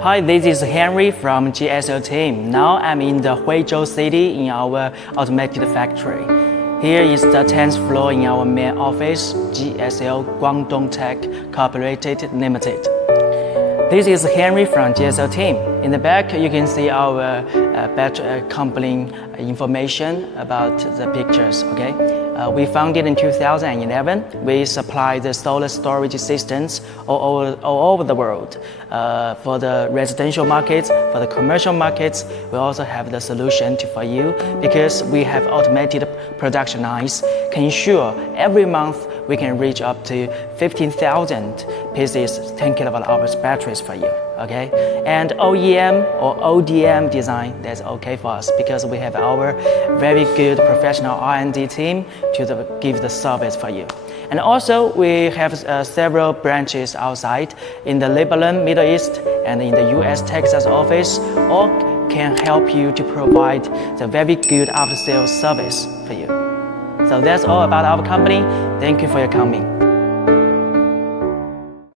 Hi, this is Henry from GSL team. Now I'm in the Huizhou city in our automated factory. Here is the 10th floor in our main office, GSL Guangdong Tech Corporated Limited. This is Henry from GSL team. In the back, you can see our battery company information about the pictures, okay? We founded in 2011. We supply the solar storage systems all over the world. For the residential markets, for the commercial markets, we also have the solution for you because we have automated production lines, can ensure every month we can reach up to 15,000 pieces 10 kilowatt-hours batteries for you, okay? And OEM or ODM design, that's okay for us because we have our very good professional R&D team to give the service for you. And also we have several branches outside in the Lebanon, Middle East, and in the US, Texas office, all can help you to provide the very good after-sales service for you. So that's all about our company. Thank you for your coming.